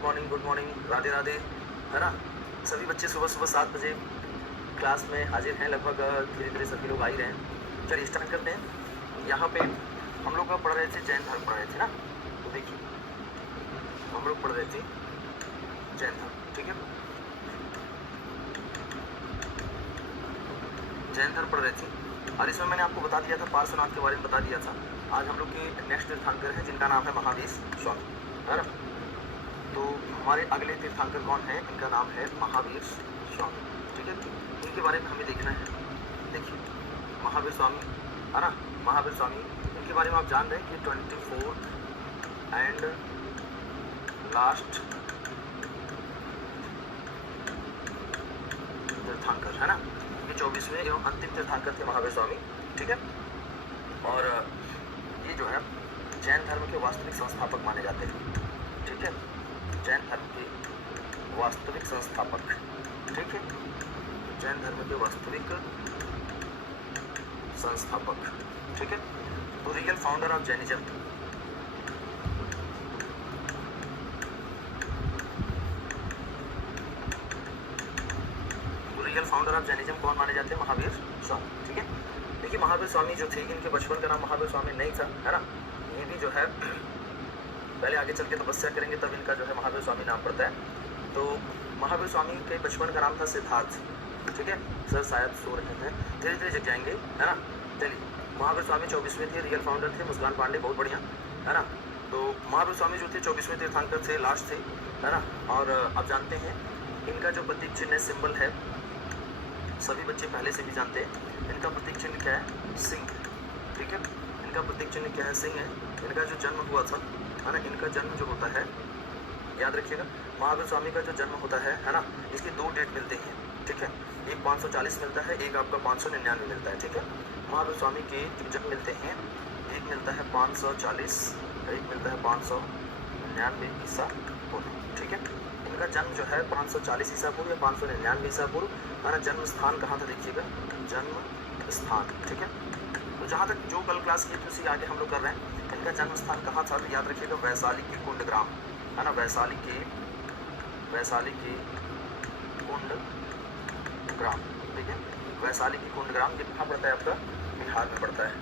Good morning, Radhe Radhe, है ना। सभी बच्चे सुबह सुबह 7 बजे क्लास में हाजिर हैं, लगभग धीरे धीरे सभी लोग आ ही रहे हैं। चलिए स्टार्ट करते हैं। यहाँ पे हम लोग पढ़ रहे थे, जैन धर्म पढ़ रहे थे ना। तो देखिए हम लोग पढ़ रहे थे जैन धर्म, ठीक है, जैन धर्म पढ़ रहे थे। और इसमें मैंने आपको बता दिया था, पार्श्वनाथ के बारे में बता दिया था। आज हम लोग के नेक्स्ट तीर्थंकर हैं जिनका नाम है महावीर स्वामी, है ना। तो हमारे अगले तीर्थंकर कौन है? इनका नाम है महावीर स्वामी, ठीक है। इनके बारे में हमें देखना है। देखिए महावीर स्वामी, है ना, महावीर स्वामी, इनके बारे में आप जान रहे हैं कि 24th एंड लास्ट तीर्थंकर, है ना। ये 24वें एवं अंतिम तीर्थंकर थे महावीर स्वामी, ठीक है। और ये जो है जैन धर्म के वास्तविक संस्थापक माने जाते हैं, ठीक है। जैन धर्म के वास्तविक संस्थापक, ठीक है, जैन धर्म के वास्तविक संस्थापक, ठीक है। तो real founder of Jainism, real founder of Jainism कौन माने जाते हैं? महावीर स्वामी, ठीक है। देखिए महावीर स्वामी जो थे, इनके बचपन का नाम महावीर स्वामी नहीं था, है ना। ये भी जो है पहले आगे चल के तपस्या करेंगे तब इनका जो है महावीर स्वामी नाम पड़ता है। तो महावीर स्वामी के बचपन का नाम था सिद्धार्थ, ठीक है। सर शायद सो रहे हैं, धीरे धीरे जग जाएंगे, है ना। चलिए महावीर स्वामी 24वें थे, रियल फाउंडर थे, मुस्कान पांडे, बहुत बढ़िया, है ना। तो महावीर स्वामी जो थे 24वें तीर्थंकर थे, लास्ट थे, है ना। और आप जानते हैं इनका जो प्रतीक चिन्ह सिंबल है, सभी बच्चे पहले से भी जानते हैं। इनका प्रतीक चिन्ह क्या है? सिंह, ठीक है। इनका प्रतीक चिन्ह क्या है? सिंह है। इनका जो जन्म हुआ था, है ना, इनका जन्म जो होता है, याद रखिएगा, महावीर स्वामी का जो जन्म होता है ना, इसकी 2 डेट मिलते हैं, ठीक है। एक 540 मिलता है, एक आपका 599 मिलता है, ठीक है। महावीर स्वामी के जब मिलते हैं, एक मिलता है 540, एक मिलता है 599 ईसा पूर्व, ठीक है। इनका जन्म जो है 540 ईसा पूर्व या 599 ईसा पूर्व, है ना। जन्म स्थान कहाँ था देखिएगा, जन्म स्थान, ठीक है। तो जहाँ तक जो कल क्लास की थी उसी आगे हम लोग कर रहे हैं। इनका जन्म स्थान कहाँ था? तो याद रखिएगा वैशाली के कुंड ग्राम, है ना, वैशाली के कुंड ग्राम, ठीक है। वैशाली की कुंड ग्राम, ये कहाँ पड़ता है? आपका बिहार में पड़ता है,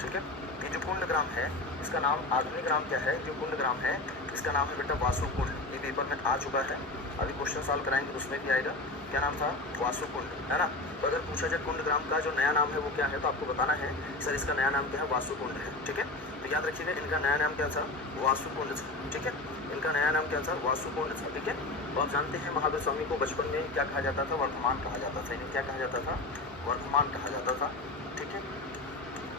ठीक है। ये जो कुंड ग्राम है, इसका नाम आधुनिक ग्राम क्या है? जो कुंड ग्राम है इसका नाम है बेटा वासु कुंड। ये पेपर में आ चुका है, अभी क्वेश्चन सॉल्व कराएंगे तो उसमें भी आएगा। क्या नाम था? वासु कुंड, है ना। तो अगर पूछा जाए कुंड ग्राम का जो नया नाम है वो क्या है, तो आपको बताना है सर इसका नया नाम क्या है? वासु कुंड है, ठीक है। तो याद रखिएगा इनका नया नाम क्या था? वासु कुंड था, ठीक है। इनका नया नाम क्या था? वासु कुंड था, ठीक है। तो आप जानते हैं महावीर स्वामी को बचपन में क्या कहा जाता था? वर्धमान कहा जाता था। इन्हें क्या कहा जाता था? वर्धमान कहा जाता था, ठीक है।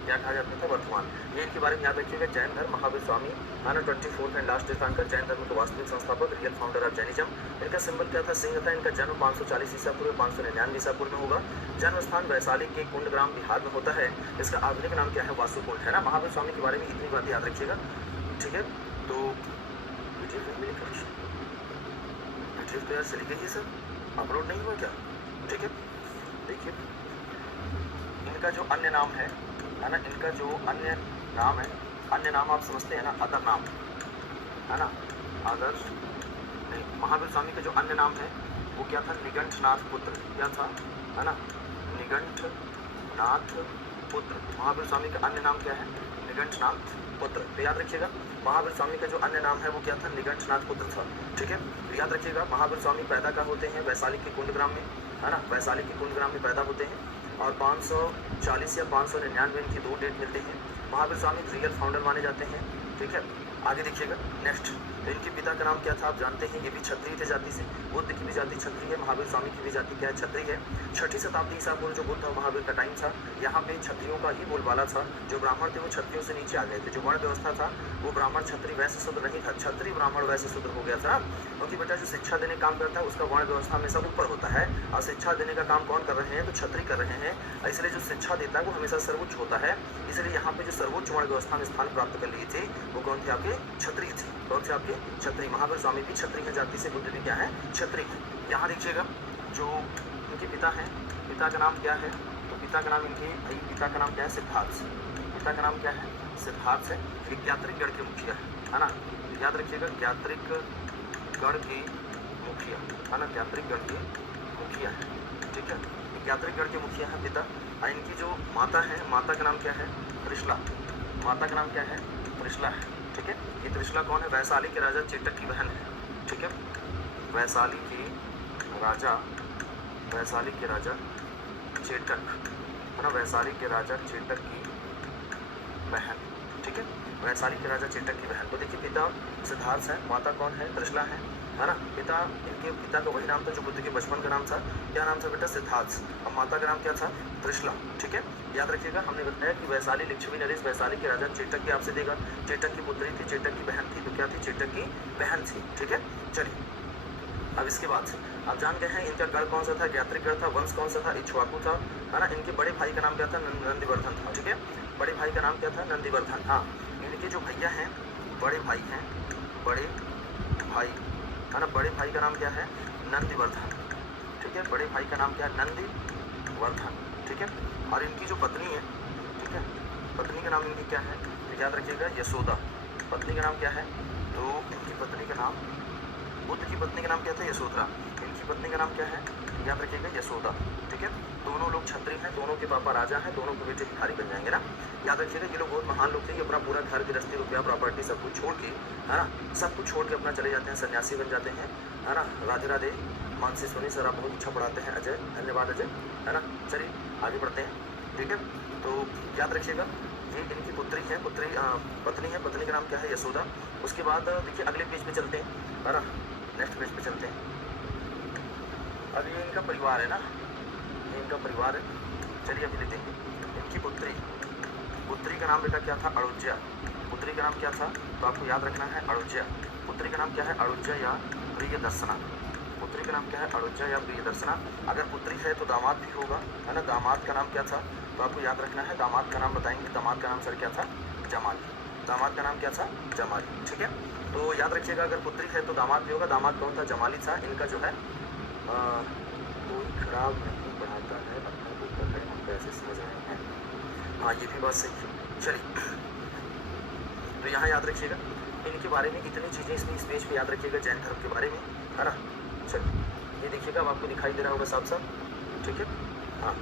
क्या कहा जाता था? वर्धमान। ये इनके बारे में याद रखिएगा। जैन धर्म, महावीर स्वामी, है ना, 24th एंड लास्ट तीर्थंकर, जैन धर्म के वास्तविक संस्थापक, रियल फाउंडर ऑफ जैनिज्म। इनका सिंबल क्या था? सिंह था। इनका जन्म 540 ईसा पूर्व 599 ईसा पूर्व में होगा। जन्म स्थान वैशाली के कुंड ग्राम बिहार में होता है। इसका आधुनिक नाम क्या है? वासु कुंड, है ना। महावीर स्वामी के बारे में इतनी बात याद रखिएगा, ठीक है। तो तो यार चली गई सर, अपलोड नहीं हुआ क्या? ठीक है। देखिए इनका जो अन्य नाम है ना, इनका जो अन्य नाम है, अन्य नाम आप समझते हैं ना, अदर नाम, है ना, अदर नहीं। महावीर स्वामी का जो अन्य नाम है वो क्या था? निगंठनाथ पुत्र, क्या था? है ना, निगंठनाथ पुत्र। महावीर स्वामी का अन्य नाम क्या है? निगंठनाथ पुत्र। तो याद रखिएगा महावीर स्वामी का जो अन्य नाम है वो क्या था? निगंठनाथ पुत्र था, ठीक है। तो याद रखिएगा महावीर स्वामी पैदा कहाँ होते हैं? वैशाली के कुंड ग्राम में, है ना, वैशाली के कुंड ग्राम में पैदा होते हैं। और 540 या 599 इनकी 2 डेट मिलते हैं। महावीर स्वामी रियल फाउंडर माने जाते हैं, ठीक है। आगे देखिएगा नेक्स्ट। तो इनके पिता का नाम क्या था? आप जानते हैं ये भी क्षत्रिय थे जाति से। बुद्ध की भी जाति क्षत्रिय है, महावीर स्वामी की भी जाति क्या है? क्षत्रिय है। 6ठी शताब्दी ईसा पूर्व जो बुद्ध और महावीर का टाइम था, यहाँ पे क्षत्रियों का ही बोलबाला था। जो ब्राह्मण थे वो क्षत्रियों से नीचे आ गए थे। जो वर्ण व्यवस्था था वो ब्राह्मण क्षत्रिय वैश्य शूद्र नहीं था, क्षत्रिय ब्राह्मण वैश्य शूद्र हो गया था। क्योंकि बेटा जो शिक्षा देने का काम करता है उसका वर्ण व्यवस्था हमेशा ऊपर होता है, और शिक्षा देने का काम कौन कर रहे हैं? तो क्षत्रिय कर रहे हैं। इसलिए जो शिक्षा देता है वो हमेशा सर्वोच्च होता है। इसलिए यहाँ पे जो सर्वोच्च वर्ण व्यवस्था में स्थान प्राप्त कर लिए थे वो कौन थे? आपके क्षत्रिय थे। कौन से? आपके क्षत्रिय। महावीर स्वामी भी क्षत्रिय है जाति से, बुद्ध भी क्या है? क्षत्रिय है। यहाँ देखिएगा जो इनके पिता हैं, पिता का नाम क्या है? तो पिता का नाम इनके पिता का नाम क्या है? सिद्धार्थ। पिता का नाम क्या है? सिद्धार्थ है। ये ज्ञात्रिक गढ़ के मुखिया है ना। याद रखिएगा ज्ञात्रिक गण के मुखिया है ना, ज्ञात्रिक गण के मुखिया है, ठीक है। ज्ञात्रिक गण के मुखिया है पिता। और इनकी जो माता है, माता का नाम क्या है? त्रिशला। माता का नाम क्या है? त्रिशला है, ठीक है। ये त्रिशला कौन है? वैशाली के राजा चेटक की बहन है, ठीक है। वैशाली के राजा चेटक है ना, वैशाली के राजा चेटक की बहन, ठीक है। वैशाली के राजा चेटक की बहन। तो देखिए पिता सिद्धार्थ है, माता कौन है? त्रिशला है ना। इनके पिता का वही नाम था जो बुद्ध के बचपन का नाम था। क्या नाम था बेटा? सिद्धार्थ। अब माता का नाम क्या था? त्रिशला, ठीक है। याद रखिएगा, हमने बताया कि वैशाली लिच्छवी नरेश वैशाली के राजा चेटक के आपसे देगा। चेटक की पुत्री थी, चेटक की बहन थी, तो क्या थी? चेटक की बहन थी, ठीक है। चलिए अब इसके बाद से आप जान गए हैं इनका गढ़ कौन सा था? ज्ञात्रिक गढ़ था। वंश कौन सा था? इक्ष्वाकु था, है ना। इनके बड़े भाई का नाम क्या था? नंदीवर्धन था, ठीक है। बड़े भाई का नाम क्या था? नंदीवर्धन। हाँ, इनके जो भैया हैं, बड़े भाई हैं, बड़े भाई है ना, बड़े भाई का नाम क्या है? नंदीवर्धन, ठीक है। बड़े भाई का नाम क्या है? नंदीवर्धन, ठीक है। और इनकी जो पत्नी है, ठीक है, पत्नी का नाम इनकी क्या है? तो याद रखिएगा यशोदा। पत्नी का नाम क्या है? तो इनकी पत्नी का नाम, बुद्ध की पत्नी का नाम क्या था? यशोधरा। इनकी पत्नी का नाम क्या है? याद रखिएगा यशोदा, ठीक है। दोनों लोग क्षत्रिय हैं, दोनों के पापा राजा हैं, दोनों के बेटे भिखारी बन जाएंगे ना। याद रखिएगा ये लोग बहुत महान लोग थे। ये अपना पूरा घर गृहस्थी, रुपया, प्रॉपर्टी सब कुछ छोड़ के, है ना, सब कुछ छोड़ के अपना चले जाते हैं, सन्यासी बन जाते हैं, है ना। राधे राधे। मानसी सोनी सर आप बहुत अच्छा पढ़ाते हैं अजय, धन्यवाद अजय, है ना। चलिए आगे बढ़ते हैं, ठीक है। तो याद रखिएगा ये इनकी पुत्री है, पत्नी है। पत्नी का नाम क्या है? यशोदा। उसके बाद देखिए अगले पेज पे चलते हैं, है ना, नेक्स्ट पेज पे चलते हैं। अब ये इनका परिवार है ना, ये इनका परिवार है। चलिए अभी लेते हैं इनकी पुत्री का नाम बेटा क्या था? अड़ुज्या। पुत्री का नाम क्या था? तो आपको याद रखना है अड़ुज्या। पुत्री का नाम क्या है? अड़ुज्या या प्रियदर्शना। पुत्री का नाम क्या है? अड़ुज्या या प्रियदर्शना। अगर पुत्री है तो दामाद भी होगा, है ना। दामाद का नाम क्या था? तो आपको याद रखना है, दामाद का नाम बताएंगे। दामाद का नाम सर क्या था? जमाली। दामाद का नाम क्या था? जमाली, ठीक है। तो याद रखिएगा अगर पुत्री है तो दामाद भी होगा। दामाद कौन था? जमाली था। इनका जो है कोई खराब नहीं बनाता है, अपना पुत्र है, हम कैसे समझ रहे हैं। हाँ ये भी बात सही है। चलिए तो यहाँ याद रखिएगा इनके बारे में इतनी चीज़ें इस पेज पे याद रखिएगा जैन धर्म के बारे में, है ना। चलिए ये देखिएगा, अब आपको दिखाई दे रहा होगा साफ साफ, ठीक है। हाँ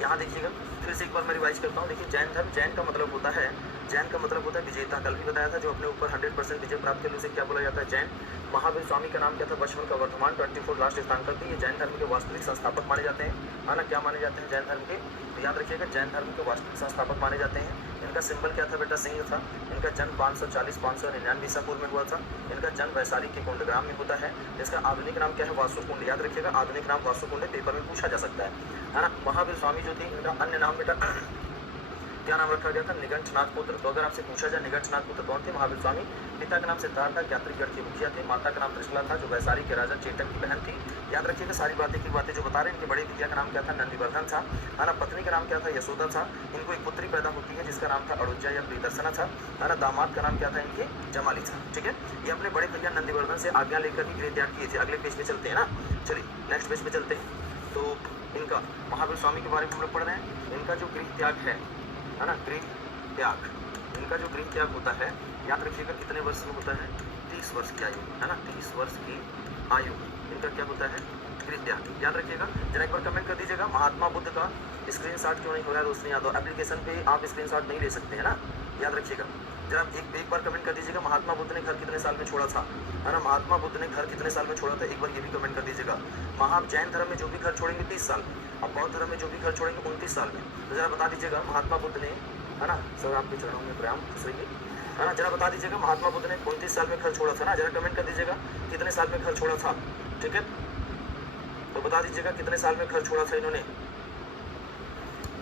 यहाँ देखिएगा, फिर से एक बार मैं रिवाइज करता हूँ। देखिए जैन धर्म, जैन का मतलब होता है, जैन का मतलब होता है विजेता। कल भी बताया था, जो अपने ऊपर 100% विजय प्राप्त कर उसे क्या बोला जाता है? जैन। महावीर स्वामी का नाम क्या था? बचपन का वर्तमान 24 लास्ट स्थान पर थे। ये जैन धर्म के वास्तविक संस्थापक माने जाते हैं, है ना। क्या माने जाते हैं? जैन धर्म के। तो याद रखिएगा जैन धर्म के वास्तविक संस्थापक माने जाते हैं। इनका सिंबल क्या था बेटा? सिंह था। इनका जन्म 540-599 ईसा पूर्व में हुआ था। इनका जन्म वैशाली के कुंडग्राम में होता है। इसका आधुनिक नाम क्या है? वासुकुंड। याद रखिएगा आधुनिक नाम वासुकुंड है, पेपर में पूछा जा सकता है ना। महावीर स्वामी जो थे इनका अन्य नाम बेटा क्या नाम रखा गया था? निगंठनाथ पुत्र। तो अगर आपसे पूछा जाए निगंठनाथ पुत्र कौन थे? महावीर स्वामी। पिता का नाम सिद्धार्थ था, ज्ञात्रिक गढ़ के मुखिया थे। माता का नाम त्रिशला था, जो वैशाली के राजा चेटक की बहन थी। याद रखिएगा सारी बातें की बातें जो बता रहे हैं। इनके बड़े भैया का नाम क्या था? नंदीवर्धन था, है ना। पत्नी का नाम क्या था? यशोदा था। इनको एक पुत्री पैदा होती है जिसका नाम था अड़ुज्जा या प्रियदर्शना था, है ना। दामाद का नाम क्या था? इनके जमाली था, ठीक है। ये अपने बड़े भैया नंदीवर्धन से आज्ञा लेकर ही गृह त्याग किए थे। अगले पेज पे चलते हैं ना, चलिए नेक्स्ट पेज पे चलते हैं। तो इनका महावीर स्वामी के बारे में हम लोग पढ़ रहे हैं। इनका जो गृह त्याग है ना, गृह त्याग, इनका जो गृह त्याग होता है याद रखिएगा कितने वर्ष में होता है? 30 वर्ष की आयु, है ना। 30 वर्ष की आयु इनका क्या होता है? गृह त्याग। याद रखिएगा, जरा एक बार कमेंट कर दीजिएगा महात्मा बुद्ध का स्क्रीनशॉट क्यों नहीं हो रहा है रोशनी यादव। एप्लीकेशन पे आप स्क्रीनशॉट नहीं ले सकते हैं ना, याद रखिएगा। जरा एक बार कमेंट कर दीजिएगा महात्मा बुद्ध ने घर कितने साल में छोड़ा था, है ना। महात्मा बुद्ध ने घर कितने साल में छोड़ा था, एक बार ये भी कमेंट कर दीजिएगा। जैन धर्म में जो भी घर छोड़ेंगे 30 साल, अब बौद्ध धर्म में जो भी घर छोड़ेंगे 29 साल में। तो जरा बता दीजिएगा महात्मा बुद्ध ने, है ना, सर आपके चरणों में प्रणाम, खुश रहिए, है ना। जरा बता दीजिएगा महात्मा बुद्ध ने 29 साल में घर छोड़ा था ना। जरा कमेंट कर दीजिएगा कितने साल में घर छोड़ा था, ठीक है। तो बता दीजिएगा कितने साल में घर छोड़ा था इन्होंने,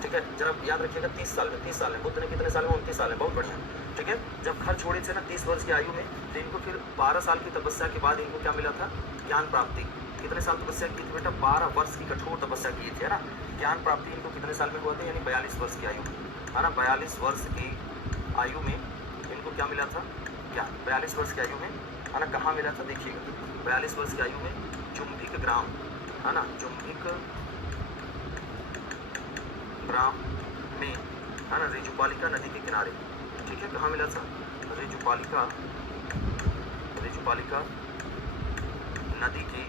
ठीक है। जरा याद रखिएगा 30 साल में, 30 साल में। बुद्ध ने कितने साल में? 29 साल में, बहुत बढ़िया, ठीक है। जब घर छोड़े थे ना 30 वर्ष की आयु में, तो इनको फिर 12 साल की तपस्या के बाद इनको क्या मिला था? ज्ञान प्राप्ति। कितने साल तपस्या की थी बेटा? 12 वर्ष की कठोर तपस्या की थी, है ना। ज्ञान प्राप्ति इनको कितने साल में हुआ था? यानी 42 वर्ष की आयु में, है ना। 42 वर्ष की आयु में इनको क्या मिला था? ज्ञान। 42 वर्ष की आयु में, है ना। कहाँ मिला था? देखिएगा 42 वर्ष की आयु में चुंबिक ग्राम, है ना, चुंबिक ग्राम में, है ना, रिजुपालिका नदी के किनारे, ठीक है। कहाँ मिला था? रिजुपालिका नदी के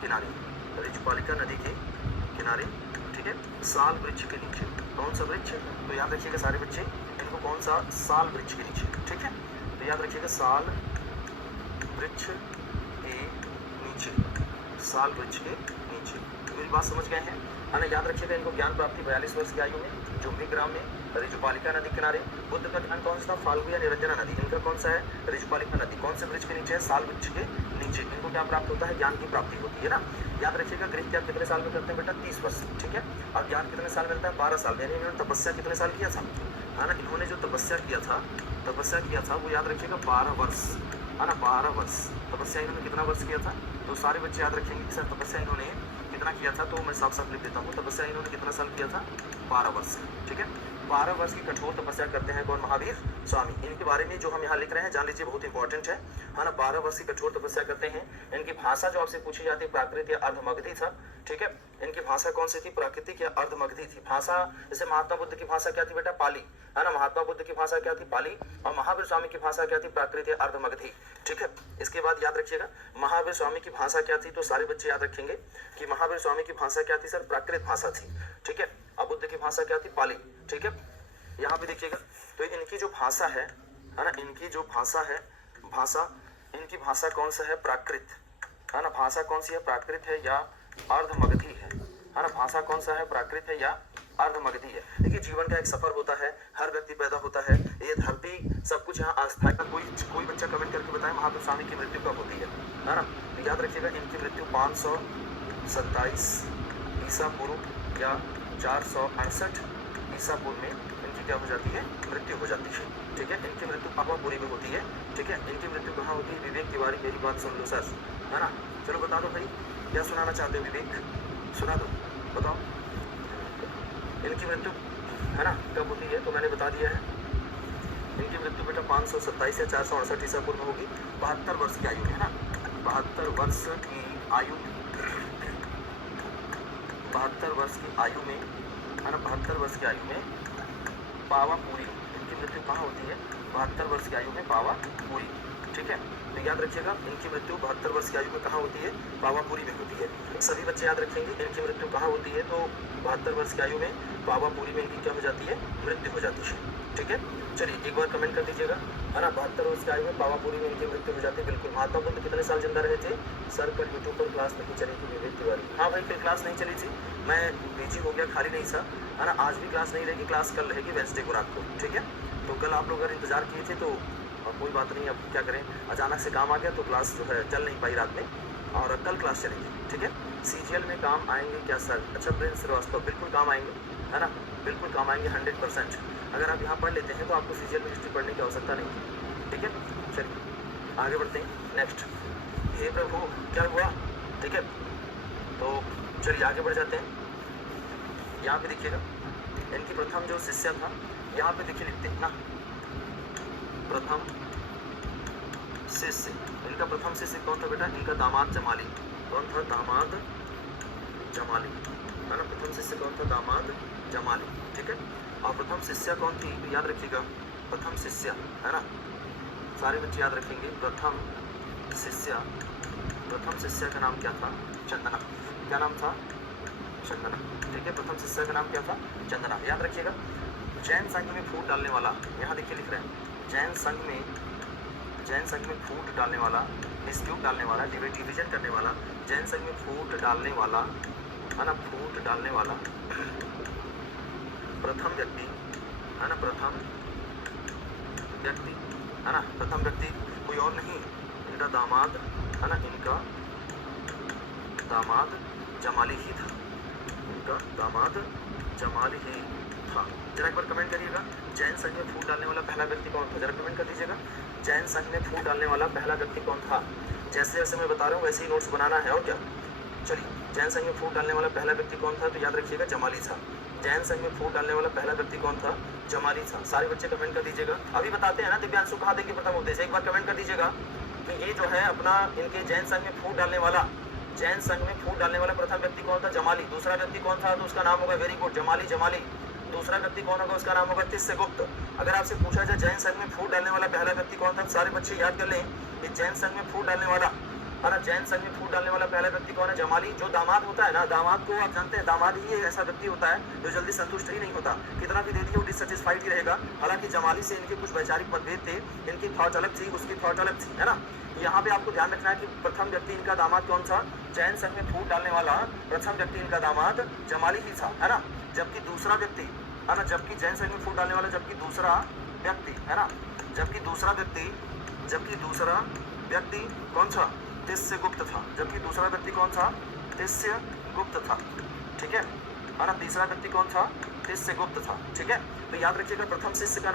किनारे, रिजुपालिका नदी के किनारे, ठीक है, साल वृक्ष के नीचे। कौन सा वृक्ष? तो याद रखिएगा सारे बच्चे, इनको कौन सा? साल वृक्ष के नीचे, ठीक है। तो याद रखिएगा साल वृक्ष के नीचे, साल वृक्ष के नीचे। मेरी बात समझ गए हैं, है ना? याद रखिएगा इनको ज्ञान प्राप्ति 42 वर्ष की आयु में, जुम्बी ग्राम में, रिजुपालिका नदी किनारे। बुद्ध का ध्यान कौन सा? फाल्गु या निरंजना नदी। इनका कौन सा है? रिजुपालिका नदी। कौन से वृक्ष के नीचे है? साल वृक्ष के नीचे। इनको क्या प्राप्त होता है? ज्ञान की प्राप्ति होती है ना। याद रखिएगा गृह त्याग कितने साल में करते हैं बेटा? 30 वर्ष, ठीक है। और ज्ञान कितने साल मिलता है? 12 साल। यानी इन्होंने तपस्या कितने साल किया था, है ना? इन्होंने जो तपस्या किया था वो याद रखिएगा 12 वर्ष, है ना? 12 वर्ष तपस्या इन्होंने कितना वर्ष किया था? तो सारे बच्चे याद रखेंगे कि सर तपस्या इन्होंने कितना किया था, तो मैं साफ साफ लिख देता हूँ। तपस्या इन्होंने कितना साल किया था? 12 वर्ष, ठीक है। 12 वर्ष की कठोर तपस्या करते हैं कौन? महावीर स्वामी। इनके बारे में जो हम यहाँ लिख रहे हैं जान लीजिए, बहुत इंपॉर्टेंट है ना। 12 वर्ष की कठोर तपस्या करते हैं। इनकी भाषा जो आपसे पूछी जाती है प्राकृत या अर्धमगधी था, ठीक है। इनकी भाषा कौन सी थी? प्राकृतिक या अर्धमगधी थी भाषा। जैसे महात्मा बुद्ध की भाषा क्या थी बेटा? पाली, है ना। महात्मा बुद्ध की भाषा क्या थी? पाली। और महावीर स्वामी की भाषा क्या थी? प्राकृत या अर्धमगधी, ठीक है। इसके बाद याद रखिएगा महावीर स्वामी की भाषा क्या थी, तो सारे बच्चे याद रखेंगे कि महावीर स्वामी की भाषा क्या थी सर? प्राकृत भाषा थी, ठीक है। और बुद्ध की भाषा क्या थी? पाली, ठीक है। यहाँ पे देखिएगा तो इनकी जो भाषा है ना, इनकी जो भाषा है, इनकी भाषा कौन सा है? प्राकृत, है ना। भाषा कौन सी है? प्राकृत है या अर्धमगधी है ना। भाषा कौन सा है? प्राकृत है या अर्धमगधी है। देखिए जीवन का एक सफर होता है, हर व्यक्ति पैदा होता है, ये धरती सब कुछ यहाँ अस्थायी। कोई बच्चा कमेंट करके बताए महावीर स्वामी की मृत्यु कब होती है ना। तो याद रखिएगा इनकी मृत्यु 527 ईसा पूर्व या 468 ईसा पूर्व में इनकी क्या हो जाती है? मृत्यु हो जाती है, ठीक है। इनकी मृत्यु पावापुरी में होती है, ठीक है। इनकी मृत्यु कहाँ होती है? विवेक तिवारी मेरी बात सुन लो सर, है ना। चलो बता दो भाई, क्या सुनाना चाहते हो? विवेक सुना दो, बताओ। इनकी मृत्यु है ना कब होती है? तो मैंने बता दिया है। इनकी मृत्यु बेटा 527 या 468 ईसा पूर्व में होगी। 72 वर्ष की आयु में, है ना। 72 वर्ष की आयु, 72 वर्ष की आयु में, है ना। 72 वर्ष की आयु में पावापुरी। इनकी मृत्यु कहाँ होती है? 72 वर्ष की आयु में पावापुरी, ठीक है। तो याद रखिएगा इनकी मृत्यु 72 वर्ष की आयु में कहाँ होती है? पावापुरी में होती है। सभी बच्चे याद रखेंगे इनकी मृत्यु कहाँ होती है? तो 72 वर्ष की आयु में पावापुरी में इनकी क्या हो जाती है? मृत्यु हो जाती है, ठीक है। चलिए एक बार कमेंट कर दीजिएगा, है ना। 72 वर्ष की आयु में पावापुरी में इनकी मृत्यु हो जाती है, बिल्कुल। महात्मा बुद्ध कितने साल जिंदा रहे थे? सर कल यूट्यूब पर क्लास नहीं चली थी विवेक तिवारी। हाँ भाई कल क्लास नहीं चली थी, मैं बिजी हो गया, खाली नहीं था, है ना। आज भी क्लास नहीं रहेगी, क्लास कल रहेगी वेंसडे को रात को, ठीक है। तो कल आप लोग अगर इंतजार किए थे तो कोई बात नहीं, अब क्या करें, अचानक से काम आ गया तो क्लास जो है चल नहीं पाई रात में, और कल क्लास चलेगी, ठीक है। सीजीएल में काम आएंगे क्या सर? अच्छा प्रिंस श्रीवास्तव, बिल्कुल काम आएंगे, है ना, बिल्कुल काम आएंगे 100%। अगर आप यहाँ पढ़ लेते हैं तो आपको सीजीएल में हिस्ट्री पढ़ने की आवश्यकता नहीं, ठीक है। चलिए आगे बढ़ते हैं। नेक्स्ट, हे प्रभु क्या हुआ, ठीक है। तो चलिए आगे बढ़ जाते हैं। यहाँ पे देखिएगा इनकी प्रथम जो शिष्य था, यहाँ पे देखिए लिखते हैं ना, प्रथम शिष्य। इनका प्रथम शिष्य कौन था बेटा? इनका दामाद जमाली। कौन था? दामाद जमाली, है ना। प्रथम शिष्य कौन था? दामाद जमाली, ठीक है। और प्रथम शिष्या कौन थी? याद रखिएगा प्रथम शिष्या, है ना। सारे बच्चे याद रखेंगे प्रथम शिष्या का नाम क्या था? चंदना। क्या नाम था? चंदना, ठीक है। प्रथम शिष्या का नाम क्या था? चंदना। याद रखिएगा जैन संघ में फूट डालने वाला, यहाँ देखिए लिख रहे हैं जैन संघ में फूट डालने वाला, डिस्प्यूट डालने वाला, डिवीजन करने वाला, जैन संघ में फूट डालने वाला, है ना, फूट डालने वाला प्रथम व्यक्ति, है ना, प्रथम व्यक्ति, है ना। प्रथम व्यक्ति कोई और नहीं, इनका दामाद, है ना, इनका दामाद जमाली ही था, इनका दामाद जमाली ही था। जरा एक बार कमेंट करिएगा, जैन संघ में फूट डालने वाला पहला व्यक्ति कौन था? जरा कमेंट कर दीजिएगा, जैन संघ में फूट डालने वाला पहला व्यक्ति कौन था? जैसे जैसे मैं बता रहा हूँ वैसे ही नोट्स बनाना है, और क्या। चलिए, जैन संघ में फूट डालने वाला पहला व्यक्ति कौन था? तो याद रखिएगा जमाली था। जैन संघ में फूट डालने वाला पहला व्यक्ति कौन था? जमाली था। सारे बच्चे कमेंट कर दीजिएगा। अभी बताते हैं ना दिव्यांशु कहाँ देंगे प्रथम उद्देश्य, एक बार कमेंट कर दीजिएगा कि ये जो है अपना इनके जैन संघ में फूट डालने वाला, जैन संघ में फूट डालने वाला प्रथम व्यक्ति कौन था? जमाली। दूसरा व्यक्ति कौन था? तो उसका नाम होगा, वेरी गुड, जमाली। दूसरा व्यक्ति कौन होगा? उसका नाम होगा तिस्सगुप्त। अगर आपसे पूछा जाए जैन संघ में फूट डालने वाला पहला व्यक्ति कौन था, सारे बच्चे याद कर लें कि जैन संघ में फूट डालने वाला, है ना, जैन संघ में फूट डालने वाला पहला व्यक्ति कौन है? जमाली। जो दामाद होता है ना, दामाद को आप जानते हैं, दामाद ही एक ऐसा व्यक्ति होता है जो जल्दी संतुष्ट ही नहीं होता, कितना भी दे दिए वो डिससेटिस्फाइड ही रहेगा। हालांकि जमाली से इनके कुछ वैचारिक मतभेद थे, इनकी थॉट अलग थी, उसकी थॉट अलग थी, है ना। यहाँ पे आपको ध्यान रखना है कि प्रथम व्यक्ति इनका दामाद कौन था? जैन संघ में फूट डालने वाला प्रथम व्यक्ति इनका दामाद जमाली ही था, है ना। जबकि दूसरा व्यक्ति, है ना, जबकि जैन संघ में फूट डालने वाला जबकि दूसरा व्यक्ति, है ना, जबकि दूसरा व्यक्ति कौन था? तिस्यगुप्त था। जबकि दूसरा व्यक्ति कौन था? तिस्यगुप्त था, ठीक है ना। तीसरा व्यक्ति कौन था? तिस्यगुप्त था, ठीक है। तो याद रखिएगा प्रथम शिष्य का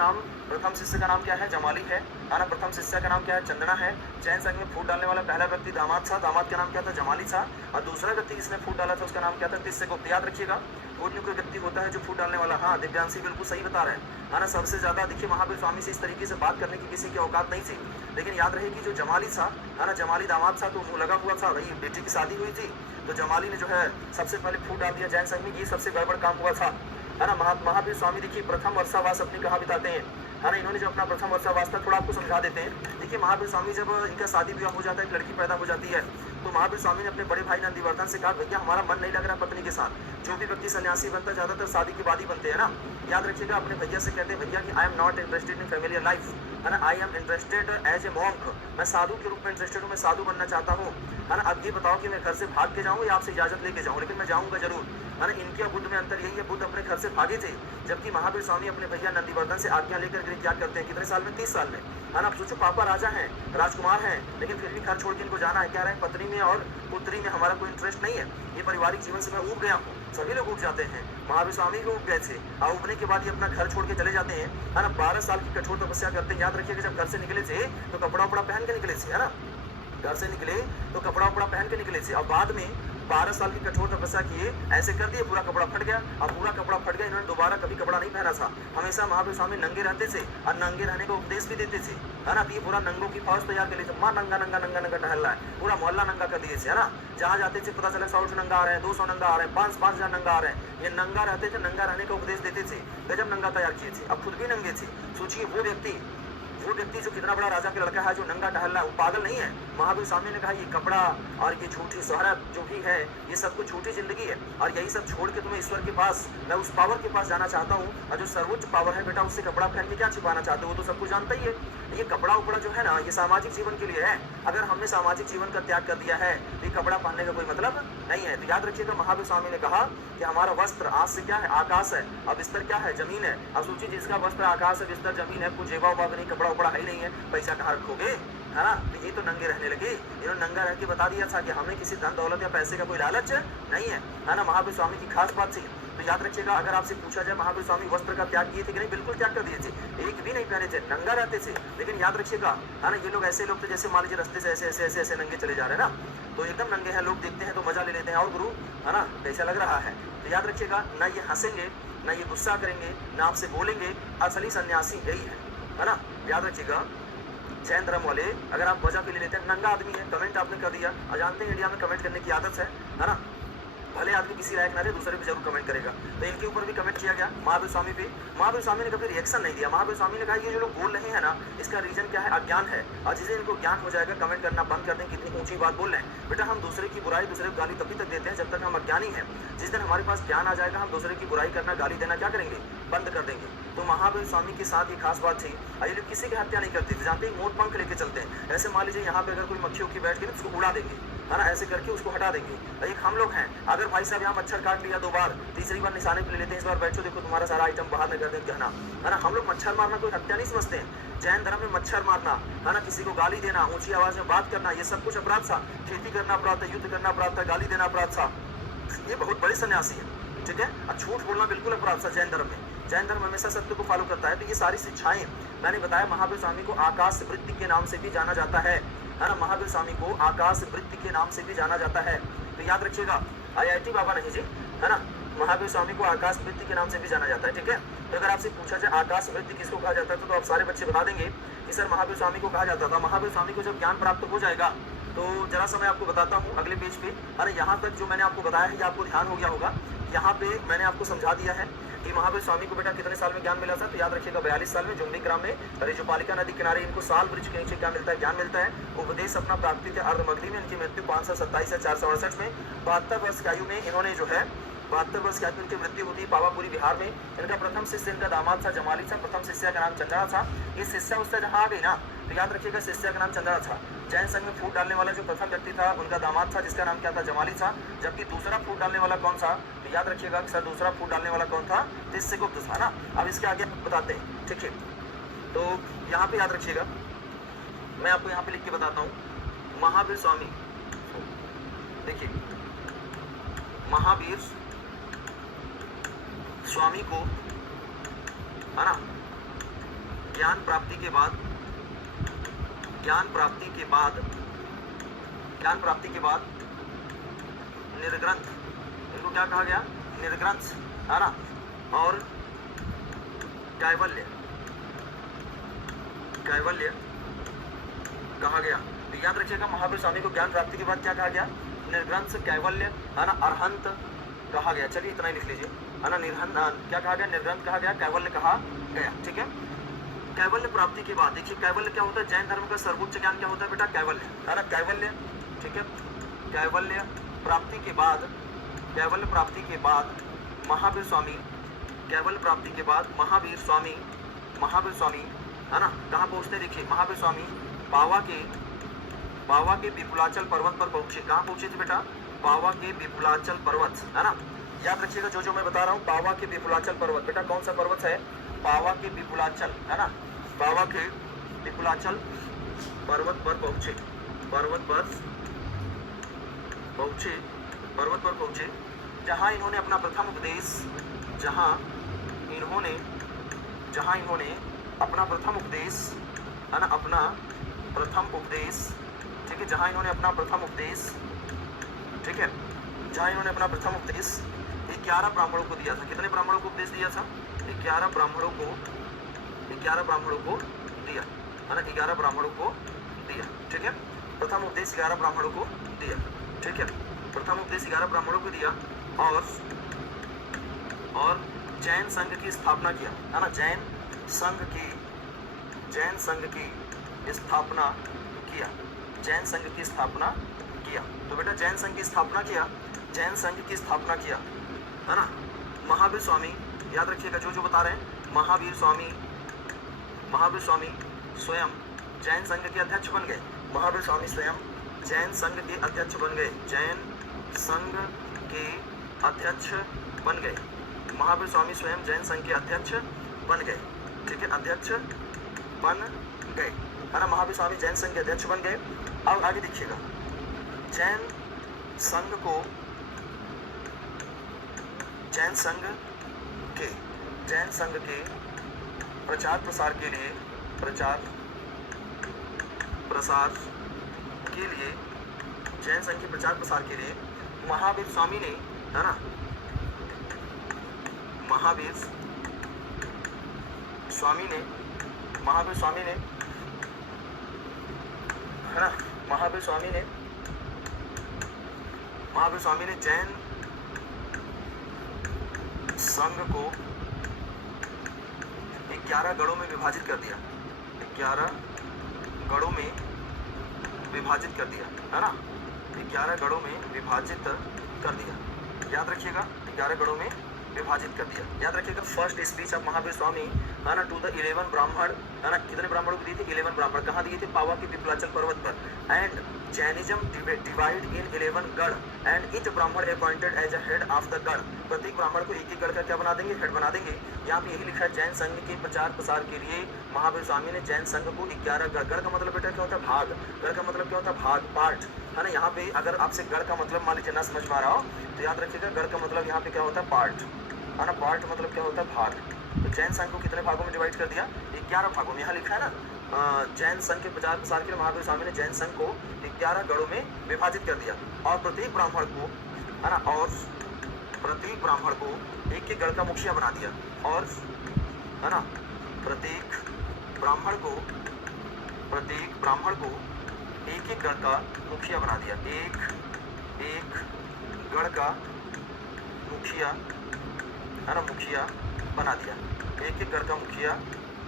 नाम क्या है? जमाली है ना। प्रथम शिष्य का नाम क्या है? चंदना है। जैन संघ में फूट डालने वाला पहला व्यक्ति दामाद था, दामाद का नाम क्या था? जमाली था। और दूसरा व्यक्ति जिसने फूट डाला था उसका नाम क्या था? तिस्यगुप्त। याद रखिएगा कोई व्यक्ति होता है जो फूट डालने वाला। हाँ, दिव्यांशी बिल्कुल सही बता रहे हैं, है ना। सबसे ज्यादा देखिए महावीर स्वामी से इस तरीके से बात करने की किसी की औकात नहीं थी, लेकिन याद रहे कि जो जमाली था, है ना, जमाली दामाद था, तो वो लगा हुआ था, भाई बेटी की शादी हुई थी तो जमाली ने जो है सबसे पहले फूट डाल दिया जैन संघ में, ये सबसे गड़बड़ काम हुआ था, है ना। महावीर स्वामी देखिए प्रथम वर्षावास अपनी कहाँ बिताते हैं, है ना। इन्होंने जो अपना प्रथम वर्षावास था, थोड़ा आपको समझा देते हैं। देखिए महावीर स्वामी जब इनका शादी विवाह हो जाता है, एक लड़की पैदा हो जाती है, तो महावीर स्वामी ने अपने बड़े भाई नंदीवर्धन से कहा, भैया हमारा मन नहीं लग रहा पत्नी के साथ। जो भी व्यक्ति सन्यासी बनता है ज्यादातर शादी के बाद ही बनते हैं ना। याद रखिएगा अपने भैया से कहते हैं, भैया कि I am not interested in family life, है ना, I am interested as a monk. मैं साधु के रूप में इंटरेस्टेड हूँ, मैं साधु बनना चाहता हूँ, है ना। अब ये बताओ कि मैं घर से भाग के जाऊँ या आपसे इजाजत लेके जाऊँ, लेकिन मैं जाऊँगा जरूर, है ना। इनके और बुद्ध में अंतर यही है, बुद्ध अपने घर से भागे थे, जबकि महावीर स्वामी अपने भैया नंदीवर्धन से आज्ञा लेकर के क्या करते हैं? कितने साल में? 30 साल में, है ना। सोचो पापा राजा हैं, राजकुमार हैं, लेकिन फिर भी घर छोड़ के इनको जाना है। क्या रहे? पत्नी में और पुत्री में हमारा कोई इंटरेस्ट नहीं है, ये पारिवारिक जीवन से मैं ऊब गया हूँ। सभी लोग उब जाते हैं, महावीर स्वामी भी उब गए थे, और उबने के बाद ये अपना घर छोड़ के चले जाते हैं, है ना। 12 साल की कठोर तपस्या करते हैं। याद रखिएगा जब घर से निकले थे तो कपड़ा उपड़ा पहन के निकले थे, है ना। घर से निकले तो कपड़ा उपड़ा पहन के निकले थे, और बाद में 12 साल की कठोर तपस्या किए, ऐसे कर दिए पूरा कपड़ा फट गया। अब पूरा कपड़ा फट गया, इन्होंने दोबारा कभी कपड़ा नहीं पहना था, हमेशा महावीर स्वामी नंगे रहते थे और नंगे रहने का उपदेश भी देते थे, है ना। तो ये पूरा नंगों की फौज तैयार कर ली थी, माँ नंगा नंगा नंगा नंगा टहल रहा है, पूरा मोहल्ला नंगा कर दिए थे, है ना। जहाँ जाते थे पता चला 100 नंगा आ रहे हैं, 200 नंगा आ रहे हैं, 5,000 नंगा आ रहे हैं। ये नंगा रहते थे, नंगा रहने का उपदेश देते थे, गजब नंगा तैयार किए थे। अब खुद भी नंगे थे। सोचिए वो व्यक्ति जो कितना बड़ा राजा का लड़का है, जो नंगा टहल रहा है, वो पागल नहीं है। महावीर स्वामी ने कहा ये कपड़ा और ये झूठी शोहरत जो भी है, ये सब कुछ झूठी जिंदगी है, और यही सब छोड़ के तुम्हें ईश्वर के पास, मैं उस पावर के पास जाना चाहता हूँ, और जो सर्वोच्च पावर है बेटा, उससे कपड़ा पहन के क्या छिपाना चाहते हो? वो तो सब कुछ जानता ही है। ये कपड़ा उपड़ा जो है ना, ये सामाजिक जीवन के लिए है। अगर हमने सामाजिक जीवन का त्याग कर दिया है तो ये कपड़ा पहनने का कोई मतलब नहीं है। तो याद रखिएगा महावीर स्वामी ने कहा कि हमारा वस्त्र आज से क्या है? आकाश है, और बिस्तर क्या है? जमीन है। अब सोचिए जिसका वस्त्र आकाश है, बिस्तर जमीन है, कुछ जेबा उबा नहीं, कपड़ा उपड़ा है ही नहीं है, पैसा कहाँ रखोगे, है ना। तो ये तो नंगे रहने लगे। इन्होंने नंगा रह के बता दिया था कि हमें किसी धन दौलत या पैसे का कोई लालच नहीं है ना। महावीर स्वामी की खास बात थी। तो याद रखिएगा अगर आपसे पूछा जाए महावीर स्वामी वस्त्र का त्याग किए थे कि नहीं, बिल्कुल त्याग कर दिए थे, एक भी नहीं पहने थे, नंगा रहते थे। लेकिन याद रखिएगा, है ना, ये लोग ऐसे लोग थे जैसे मान लीजिए रास्ते से ऐसे नंगे चले जा रहे हैं ना, तो एकदम नंगे हैं, लोग देखते हैं तो मजा ले लेते हैं, और गुरु, है ना, कैसा लग रहा है। तो याद रखिएगा ना ये हंसेंगे, ना ये गुस्सा करेंगे, ना आपसे बोलेंगे, असली सन्यासी यही है ना। याद रखिएगा जैन धर्म वाले अगर आप मजा के लिए लेते हैं, नंगा आदमी है, कमेंट आपने कर दिया, और जानते हैं इंडिया में कमेंट करने की आदत है ना। भले आदमी किसी लायक ना रहे, दूसरे भी जरूर कमेंट करेगा। तो इनके ऊपर भी कमेंट किया गया महावीर स्वामी पे। महावीर स्वामी ने कभी रिएक्शन नहीं दिया। महावीर स्वामी ने कहा ये जो लोग बोल रहे हैं ना, इसका रीजन क्या है? अज्ञान है, और जिसे इनको ज्ञान हो जाएगा कमेंट करना बंद कर दें, कितनी ऊंची बात बोल रहे हैं। बेटा हम दूसरे की बुराई, दूसरे को गाली तभी तक देते हैं जब तक हम अज्ञानी हैं। जिस दिन हमारे पास ज्ञान आ जाएगा, हम दूसरे की बुराई करना, गाली देना क्या करेंगे? बंद कर देंगे। तो महावीर स्वामी के साथ ये खास बात थी, ये लोग किसी की हत्या नहीं करते थे, जानते हैं, मोट पंख लेके चलते हैं। ऐसे मान लीजिए यहाँ पे अगर कोई मक्खी उक्खी बैठ गई तो उसको उड़ा देंगे, है ना, ऐसे करके उसको हटा देंगे। एक हम लोग हैं, अगर भाई साहब यहाँ मच्छर काट लिया 2 बार, तीसरी बार निशाने पे ले लेते हैं, इस बार बैठो देखो तुम्हारा सारा आइटम बाहर न कर दें, कहना, है ना। हम लोग मच्छर मारना कोई हत्या नहीं समझते हैं। जैन धर्म में मच्छर मारना, है ना, किसी को गाली देना, ऊंची आवाज में बात करना, ये सब कुछ अपराध था। खेती करना अपराध था, युद्ध करना अपराध था, गाली देना अपराध था। ये बहुत बड़े सन्यासी है, ठीक है। और झूठ बोलना बिल्कुल अपराध था जैन धर्म में। जैन धर्म हमेशा सत्य को फॉलो करता है। तो ये सारी शिक्षाएं मैंने बताया। महावीर स्वामी को आकाश वृत्ति के नाम से भी जाना जाता है ना। महावीर स्वामी को आकाश वृत्ति के नाम से भी जाना जाता है। तो याद रखिएगा, IIT बाबा नहीं जी, है ना, महावीर स्वामी को आकाश वृत्ति के नाम से भी जाना जाता है, ठीक है। तो अगर आपसे पूछा जाए आकाश वृत्ति किसको कहा जाता है, तो आप सारे बच्चे बता देंगे कि सर महावीर स्वामी को कहा जाता था। महावीर स्वामी को जब ज्ञान प्राप्त हो जाएगा तो जरा सा मैं आपको बताता हूँ अगले पेज पे। अरे यहाँ तक जो मैंने आपको बताया है ये आपको ध्यान हो गया होगा। यहाँ पे मैंने आपको समझा दिया है कि महावीर स्वामी को बेटा कितने साल में ज्ञान मिला था, तो याद रखिएगा 42 साल में जुम्बी ग्राम में रिजुपालिका नदी किनारे इनको साल वृक्ष के नीचे क्या मिलता है, ज्ञान मिलता है। उपदेश अपना प्राप्ति के अर्धमगधी में, इनकी मृत्यु 527 या 468 में, 72 वर्ष की आयु में इन्होंने जो है 72 वर्ष की आयु में इनकी मृत्यु होती है पावापुरी बिहार में। इनका प्रथम शिष्य इनका दामाद था जमाली था, प्रथम शिष्य का नाम चंद्रा था। ये शिष्य उससे जहाँ आ गई ना, तो याद रखिएगा शिष्य का नाम चंद्रा था। जैन संघ में फूट डालने वाला जो प्रथम व्यक्ति था उनका दामाद था, जिसका नाम क्या था, जमाली था। जबकि दूसरा फूट डालने वाला कौन था, तो याद रखिएगा सर दूसरा फूट डालने वाला कौन था, तो गुप्त था ना। अब इसके आगे बताते हैं, ठीक है। तो यहाँ पे याद रखिएगा, मैं आपको यहाँ पे लिख के बताता हूँ। महावीर स्वामी, देखिए महावीर स्वामी को है ना ज्ञान प्राप्ति के बाद निर्ग्रंथ, इनको क्या कहा गया, निर्ग्रंथ, है ना, और कैवल्य कहा गया। तो याद रखिएगा महावीर स्वामी को ज्ञान प्राप्ति के बाद क्या कहा गया, निर्ग्रंथ, कैवल्य, है ना, अरहंत कहा गया। चलिए इतना ही लिख लीजिए, है ना। क्या कहा गया, निर्ग्रंथ कहा गया, कैवल्य कहा गया, ठीक है। कैवल्य प्राप्ति के बाद देखिए कैवल्य क्या होता है, जैन धर्म का सर्वोच्च ज्ञान क्या होता है बेटा, कैवल्य, है ना, कैवल्य, ठीक है। कैवल्य प्राप्ति के बाद महावीर स्वामी, कैवल्य प्राप्ति के बाद महावीर स्वामी, है ना, कहाँ पहुँचते देखिए, महावीर स्वामी पावा के विपुलाचल पर्वत पर पहुंचे। कहाँ पहुंचे थे बेटा, पावा के विपुलाचल पर्वत, है ना। याद रखिएगा जो मैं बता रहा हूँ, पावा के विपुलाचल पर्वत, बेटा कौन सा पर्वत है, पावा के विपुलाचल, है ना, पावा के विपुलाचल पर्वत पर पहुंचे, जहाँ इन्होंने अपना प्रथम उपदेश, जहाँ इन्होंने अपना प्रथम उपदेश, है ना, अपना प्रथम उपदेश, ठीक है, जहाँ इन्होंने अपना प्रथम उपदेश, ठीक है, जहाँ इन्होंने अपना प्रथम उपदेश 11 ब्राह्मणों को दिया था। कितने ब्राह्मणों को उपदेश दिया था, 11 ब्राह्मणों को दिया, है ना, 11 ब्राह्मणों को दिया, ठीक है। प्रथम उपदेश 11 ब्राह्मणों को दिया, ठीक है, प्रथम उपदेश 11 ब्राह्मणों को दिया, और जैन संघ की स्थापना किया, है ना, जैन संघ की स्थापना किया, तो बेटा जैन संघ की स्थापना किया, है ना। महावीर स्वामी, याद रखिएगा जो बता रहे हैं, महावीर स्वामी स्वयं जैन संघ के अध्यक्ष बन गए। महावीर स्वामी स्वयं जैन संघ के अध्यक्ष बन गए, महावीर स्वामी स्वयं जैन संघ के अध्यक्ष बन गए, ठीक है, अध्यक्ष बन गए, है ना। महावीर स्वामी जैन संघ के अध्यक्ष बन गए। अब आगे देखिएगा, जैन संघ के प्रचार प्रसार के लिए जैन संघ के प्रचार प्रसार के लिए महावीर स्वामी ने, है ना, महावीर स्वामी ने, है ना, महावीर स्वामी ने जैन संघ को 11 गढ़ों में विभाजित कर दिया, 11 गढ़ों में विभाजित कर दिया, है ना, 11 गढ़ों में विभाजित कर दिया। याद रखिएगा 11 गढ़ों में विभाजित कर दिया। याद रखिएगा first speech of Mahavir Swami, है ना, टू द 11 ब्राह्मण, है ना, कितने ब्राह्मणों को दिए थे, 11 ब्राह्मण। कहाँ दिए थे, पावा के विपुलाचल पर्वत पर। एंड जैनिज्म डिवाइड इन 11 गढ़ and each Brahmin appointed as a head of the garh. प्रत्येक ब्राह्मण को एक गढ़ का क्या बना देंगे, हेड बना देंगे। यहाँ पे यही लिखा है, जैन संघ के प्रचार प्रसार के लिए महावीर स्वामी ने जैन संघ को 11 गढ़ का मतलब बेटा क्या होता है, भाग। गढ़ का मतलब क्या होता है, भाग, पार्ट, है ना। यहाँ पे अगर आपसे गढ़ का मतलब मान लीजिए ना समझ पा रहा हो तो याद रखिएगा गढ़ का मतलब यहाँ पे क्या होता है, पार्ट, है ना। पार्ट मतलब क्या होता है, भाग। तो जैन संघ को कितने भागों में डिवाइड कर दिया, 11 भागों में। यहाँ लिखा है ना, जैन संघ के प्रचार प्रसार के लिए महावीर स्वामी ने जैन संघ को 11 गढ़ों में विभाजित कर दिया, और प्रत्येक ब्राह्मण को, है ना, और प्रत्येक ब्राह्मण को एक गढ़ का मुखिया बना दिया, और, है ना, प्रत्येक ब्राह्मण को एक गढ़ का मुखिया बना दिया, एक गढ़ का मुखिया है ना मुखिया बना दिया, एक एक गढ़ का मुखिया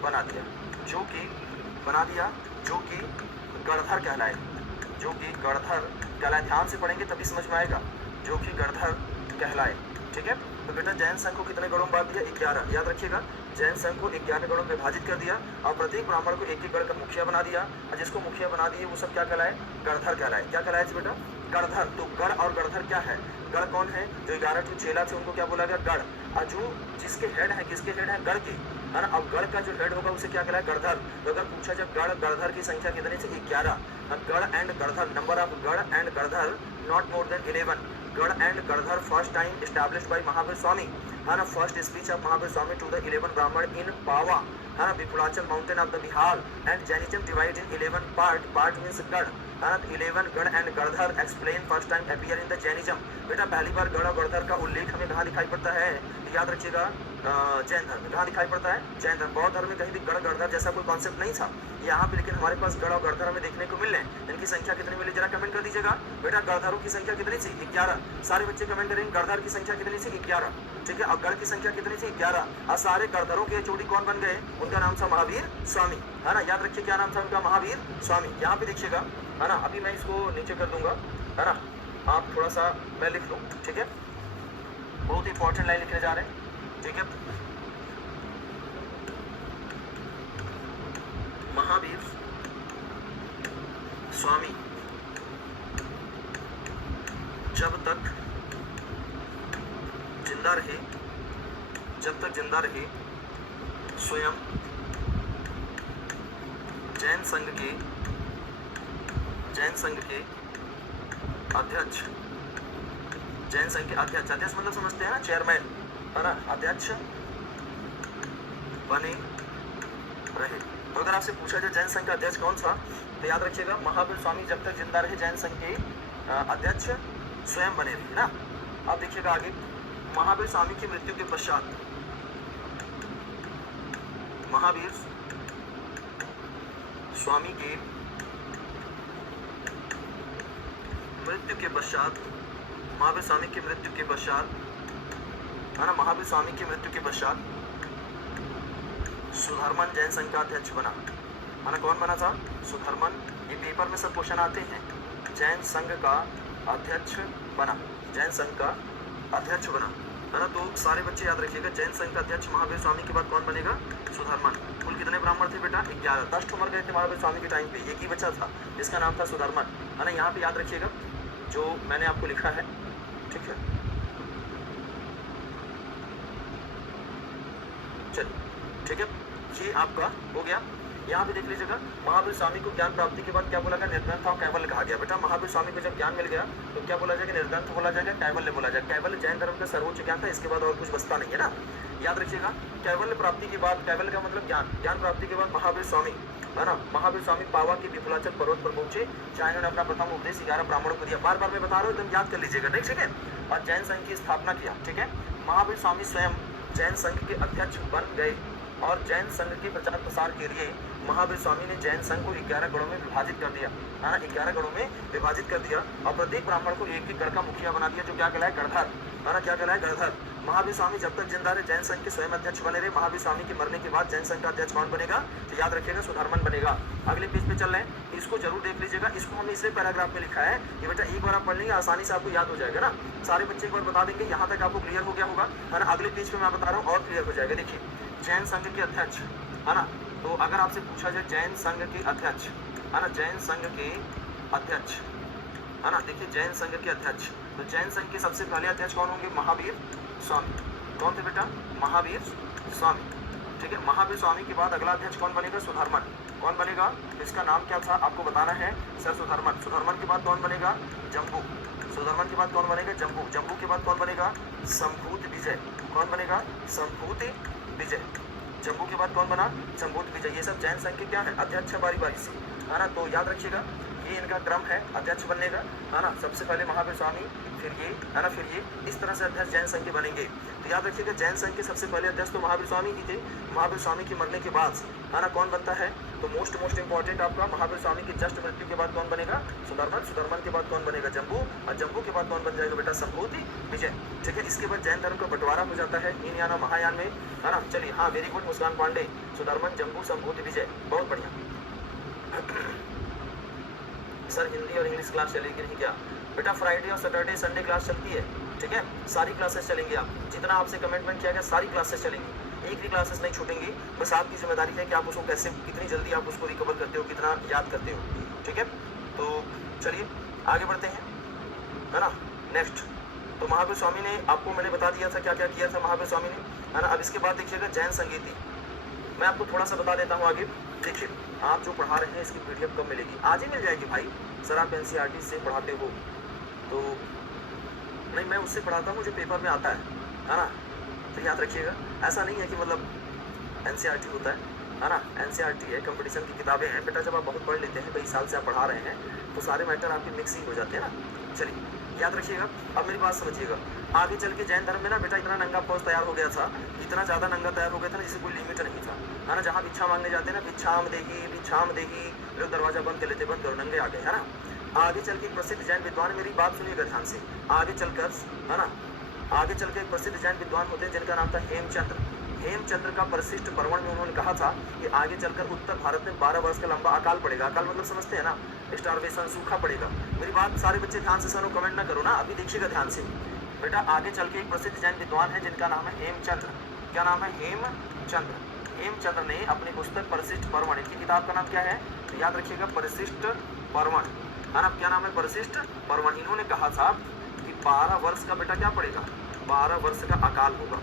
बना दिया, जो कि बना दिया, जो कि गढ़धर कहलाए, जो कि गढ़धर कहलाए। ध्यान से पढ़ेंगे तभी समझ में आएगा, जो कि गढ़धर कहलाए। ठीक है, तो बेटा जैन संघ को कितने गढ़ों में बांट दिया? 11। याद रखिएगा, जैन संघ को 11 गढ़ों में विभाजित कर दिया और प्रत्येक ब्राह्मण को एक एक गढ़ का मुखिया बना दिया, और जिसको मुखिया बना दिए वो सब क्या कहलाए? गढ़धर कहलाए। क्या कहलाए जी बेटा? गढ़धर। तो गढ़ और गढ़धर क्या है? गढ़ कौन है? जो 11 ठो चेला थे उनको क्या बोला गया? गढ़। और जो जिसके हेड है, किसके हेड है? गढ़ की, है ना। अब गढ़ का जो हेड होगा उसे क्या कहलाए? गढ़धर। तो अगर पूछा जाए गढ़ गढ़धर की संख्या कितनी थी? 11। गढ़ एंड गढ़धर, नंबर ऑफ गढ़ एंड गढ़धर नॉट मोर देन 11। गढ़ एंड गढ़धर first time established by Mahavir Swami, है ना। First speech of Mahavir Swami to the 11 Brahmin in Pava, है ना, Vipulachal mountain of the Bihar, and Jainism divide in 11 part means गढ़, है ना। 11 गढ़ एंड गढ़धर explain first time appear in the Jainism. बेटा पहली बार गढ़ और गढ़धर का उल्लेख हमें कहाँ दिखाई पड़ता है? तो याद रखिएगा, जैन धर्म में। कहाँ दिखाई पड़ता है? जैन धर्म। बौद्ध धर्म में कहीं भी गढ़ गढ़धर जैसा कोई कॉन्सेप्ट नहीं था यहाँ पे, लेकिन हमारे पास गढ़ और गढ़धर हमें देखने को मिल रहे हैं। इनकी संख्या कितनी मिली जरा कमेंट कर दीजिएगा। बेटा गढ़धरों की संख्या कितनी थी? 11। सारे बच्चे कमेंट करेंगे गढ़धर की संख्या कितनी थी? 11। ठीक है, और गढ़ की संख्या कितनी थी? 11। और सारे गढ़धरों के जोड़ी कौन बन गए? उनका नाम था महावीर स्वामी, है ना। याद रखिए क्या नाम था उनका? महावीर स्वामी। यहाँ पे देखिएगा, है ना। अभी मैं इसको नीचे कर दूंगा, है ना। आप थोड़ा सा मैं लिख लूँ, ठीक है। बहुत इंपॉर्टेंट लाइन लिखने जा रहे हैं, ठीक है। महावीर स्वामी जब तक जिंदा रहे, जब तक जिंदा रहे, स्वयं जैन संघ के अध्यक्ष, जैन संघ के अध्यक्ष, अध्यक्ष मतलब समझते हैं ना, चेयरमैन, है ना, अध्यक्ष बने रहे। तो अगर आपसे पूछा जाए जैन संघ का अध्यक्ष कौन था, तो याद रखिएगा महावीर स्वामी जब तक जिंदा रहे जैन संघ के अध्यक्ष स्वयं बने रहे, ना। अब देखिएगा आगे, महावीर स्वामी की मृत्यु के पश्चात, महावीर स्वामी की मृत्यु के पश्चात, महावीर स्वामी की मृत्यु के पश्चात, है ना, महावीर स्वामी की मृत्यु के पश्चात सुधर्मन जैन संघ का अध्यक्ष बना, है ना। कौन बना था? सुधर्मन। ये पेपर में सब क्वेश्चन आते हैं। जैन संघ का अध्यक्ष बना, जैन संघ का अध्यक्ष बना, है ना। तो सारे बच्चे याद रखिएगा, जैन संघ का अध्यक्ष महावीर स्वामी के बाद कौन बनेगा? सुधर्मन। कुल कितने ब्राह्मण थे बेटा? 11। 10 मर गए थे महावीर स्वामी के टाइम पे, एक ही बचा था जिसका नाम था सुधर्मन, है ना। यहाँ पे याद रखिएगा जो मैंने आपको लिखा है, ठीक है। चलिए, ठीक है, ये आपका हो गया। यहाँ पे देख लीजिएगा, महावीर स्वामी को ज्ञान प्राप्ति के बाद क्या बोला गया? निर्ग्रंथ और कैवल्य कहा गया। बेटा महावीर स्वामी को जब ज्ञान मिल गया तो क्या बोला जाएगा? निर्ग्रंथ बोला जाएगा, कैवल्य बोला जाएगा। कैवल्य जैन धर्म का सर्वोच्च ज्ञान था, इसके बाद और कुछ बचता नहीं है, ना। याद रखिएगा, कैवल्य प्राप्ति के बाद, कैवल्य का मतलब ज्ञान, ज्ञान प्राप्ति के बाद महावीर स्वामी, है ना, महावीर स्वामी पावा के विपुलाचल पर्वत पर पहुंचे, जहाँ इन्होंने अपना प्रथम उपदेश 11 ब्राह्मणों को दिया। बार बार मैं बता रहा हूँ, एकदम याद कर लीजिएगा, ठीक है। और जैन संघ की स्थापना किया, ठीक है। महावीर स्वामी स्वयं जैन संघ के अध्यक्ष बन गए और जैन संघ के प्रचार प्रसार के लिए महावीर स्वामी ने जैन संघ को 11 गढ़ों में विभाजित कर दिया, है ना। 11 गढ़ों में विभाजित कर दिया और प्रत्येक ब्राह्मण को एक एक गढ़ का मुखिया बना दिया, जो क्या कहलाए? गढ़धर, है ना। क्या कहलाए? गढ़धर। महावीर स्वामी जब तक जिंदा रहे जैन संघ के स्वयं अध्यक्ष बने रहे। महावीर स्वामी के मरने के बाद जैन संघ का अध्यक्ष कौन बनेगा? तो याद रखिएगा, सुधर्मन बनेगा। अगले पेज पे चल रहे हैं, इसको जरूर देख लीजिएगा। इसको हमने इसलिए पैराग्राफ में लिखा है कि बेटा एक बार आप पढ़ लेंगे आसानी से आपको याद हो जाएगा, ना। सारे बच्चे एक बार बता देंगे, यहाँ तक आपको क्लियर हो गया होगा, है ना। अगले पेज पे मैं बता रहा हूँ और क्लियर हो जाएगा। देखिए, जैन संघ के अध्यक्ष, है ना। तो अगर आपसे पूछा जाए जैन संघ के अध्यक्ष, है ना, जैन संघ के अध्यक्ष, है ना। देखिए, जैन संघ के अध्यक्ष, तो जैन संघ के सबसे पहले अध्यक्ष कौन होंगे? महावीर स्वामी। कौन थे बेटा? महावीर स्वामी, ठीक है। महावीर स्वामी के बाद अगला अध्यक्ष कौन बनेगा? सुधर्मन। कौन बनेगा? इसका नाम क्या था आपको बताना है सर? सुधर्मन। सुधर्मन के बाद कौन बनेगा? जम्बू। सुधर्मन के बाद कौन बनेगा? जम्बू। जम्बू के बाद कौन बनेगा? संभूत विजय। कौन बनेगा? संभूत विजय। जम्बू के बाद कौन बना? संभूत विजय। ये सब जैन संघ के क्या है? अध्यक्ष बारी बारी से, है ना। तो याद रखिएगा, ये इनका क्रम है अध्यक्ष बनने का, है ना। सबसे पहले महावीर स्वामी, फिर ये, है ना, फिर ये, इस तरह से अध्यक्ष जैन संघ के बनेंगे। तो याद रखिएगा, जैन संघ के सबसे पहले अध्यक्ष तो महावीर स्वामी ही थे। महावीर स्वामी के मरने के बाद, है ना, कौन बनता है? तो मोस्ट इंपॉर्टेंट आपका महावीर स्वामी की जस्ट मृत्यु के बाद कौन बनेगा? सुधर्मन। सुधर्मन के बाद कौन बनेगा? जम्बू। और जम्बू के बाद कौन बन जाएगा बेटा? संभूति विजय। ठीक है, इसके बाद जैन धर्म का बंटवारा हो जाता है हीन याना महायान में, है ना। चलिए, हाँ, वेरी गुड मुस्कान पांडे, सुधर्मन, जम्बू, संभूति विजय, बहुत बढ़िया। सर हिंदी और इंग्लिश क्लास चलेगी नहीं क्या? बेटा फ्राइडे और सैटरडे संडे क्लास चलती है, ठीक है, सारी क्लासेस चलेंगी। आप जितना आपसे कमिटमेंट किया गया सारी क्लासेस चलेंगी, एक भी क्लासेस नहीं छूटेंगी। बस आपकी जिम्मेदारी है कि आप उसको कैसे, कितनी जल्दी आप उसको रिकवर करते हो, कितना याद करते हो, ठीक है। तो चलिए आगे बढ़ते हैं, है ना। नेक्स्ट, तो महावीर स्वामी ने आपको मैंने बता दिया था क्या क्या किया था महावीर स्वामी ने, है ना। अब इसके बाद देखिएगा जैन संगीति, मैं आपको थोड़ा सा बता देता हूँ आगे। देखिए, आप जो पढ़ा रहे हैं इसकी पीडीएफ कब मिलेगी? आज ही मिल जाएगी भाई। सर आप एनसीईआरटी से पढ़ाते हो तो नहीं, मैं उससे पढ़ाता हूँ जो पेपर में आता है ना। तो याद रखिएगा, ऐसा नहीं है कि मतलब एनसीईआरटी होता है ना। एनसीईआरटी है, कंपटीशन की किताबें हैं बेटा। जब आप बहुत पढ़ लेते हैं, कई साल से आप पढ़ा रहे हैं, तो सारे मैटर आपकी मिक्सिंग हो जाते हैं ना। चलिए याद रखिएगा। अब मेरी बात समझिएगा, आगे चल के जैन धर्म में ना बेटा इतना नंगा फौज तैयार हो गया था, इतना ज़्यादा नंगा तैयार हो गया था ना, जिसे कोई लिमिट नहीं था, है ना। जहाँ भिक्षा मांगने जाते हैं ना, भिक्षाम देगी, लोग दरवाजा बंद कर लेते, बंद करो, नंगे आ गए, है ना। आगे चल के प्रसिद्ध जैन विद्वान, मेरी बात सुनिएगा ध्यान से, आगे चलकर, है ना, आगे चल के प्रसिद्ध जैन विद्वान होते हैं जिनका नाम था हेमचंद्र। हेमचंद्र का परिशिष्ट पर्वण में उन्होंने कहा था कि आगे चलकर उत्तर भारत में 12 वर्ष का लंबा अकाल पड़ेगा। अकाल मतलब समझते हैं ना, स्टारवेशन, सूखा पड़ेगा। मेरी बात सारे बच्चे ध्यान से सुनो, कमेंट ना करो ना, अभी देखिएगा ध्यान से बेटा। आगे चल के एक प्रसिद्ध जैन विद्वान है जिनका नाम है हेमचंद्र। क्या नाम है? हेमचंद्र। हेमचंद्र ने अपनी पुस्तक परिशिष्ट पर्वण, इनकी किताब का नाम क्या है? तो याद रखिएगा, परिशिष्ट पर्वण, है ना। क्या नाम है? परिशिष्ट पर्वण। इन्होंने कहा था कि 12 वर्ष का बेटा क्या पड़ेगा? 12 वर्ष का अकाल होगा।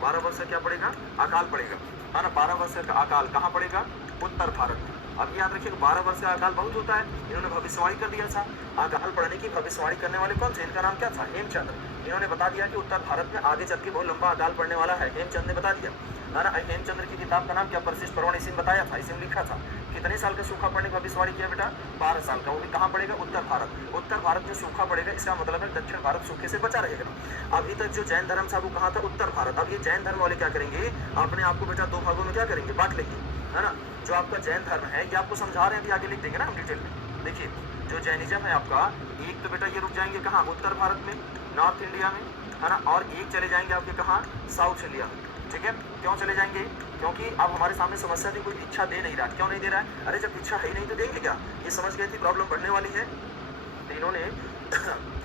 12 वर्ष का क्या पड़ेगा? अकाल पड़ेगा, है ना। 12 वर्ष का अकाल कहाँ पड़ेगा? उत्तर भारत में। अब याद रखिएगा, 12 वर्ष का अकाल बहुत होता है। इन्होंने भविष्यवाणी कर दिया था। अकाल पड़ने की भविष्यवाणी करने वाले कौन थे? इनका नाम क्या था? हेमचंद्र। इन्होंने बता दिया कि उत्तर भारत में आगे चल के बहुत लंबा अकाल पड़ने वाला है। हेमचंद्र ने बता दिया, है ना। हेमचंद्र की किताब का नाम क्या? परिशिष्ट पर्वण। इसी में बताया था, इसी में लिखा था। कितने साल का सूखा पड़ने की भविष्यवाणी किया बेटा? 12 साल का। वो भी कहाँ पड़ेगा? उत्तर भारत। उत्तर भारत में सूखा पड़ेगा, इसका मतलब है दक्षिण भारत सूखे से बचा रहेगा। अभी तक जो जैन धर्म था वो कहाँ था? उत्तर भारत। अब ये जैन धर्म वाले क्या करेंगे? अपने आप को बेटा 2 भागों में क्या करेंगे? बांट लेंगे, है ना। जो आपका जैन धर्म है, ये आपको समझा रहे हैं, अभी आगे लिख देंगे ना हम डिटेल में। देखिए, जो जैनिज्म है आपका, एक तो बेटा ये रुक जाएंगे कहाँ? उत्तर भारत में, नॉर्थ इंडिया में, है ना। और एक चले जाएंगे आपके कहाँ? साउथ इंडिया में, ठीक है। क्यों चले जाएंगे? क्योंकि अब हमारे सामने समस्या थी, कोई इच्छा दे नहीं रहा। क्यों नहीं दे रहा है? अरे जब इच्छा है ही नहीं तो देंगे क्या? ये समझ गए थे प्रॉब्लम बढ़ने वाली है, तो इन्होंने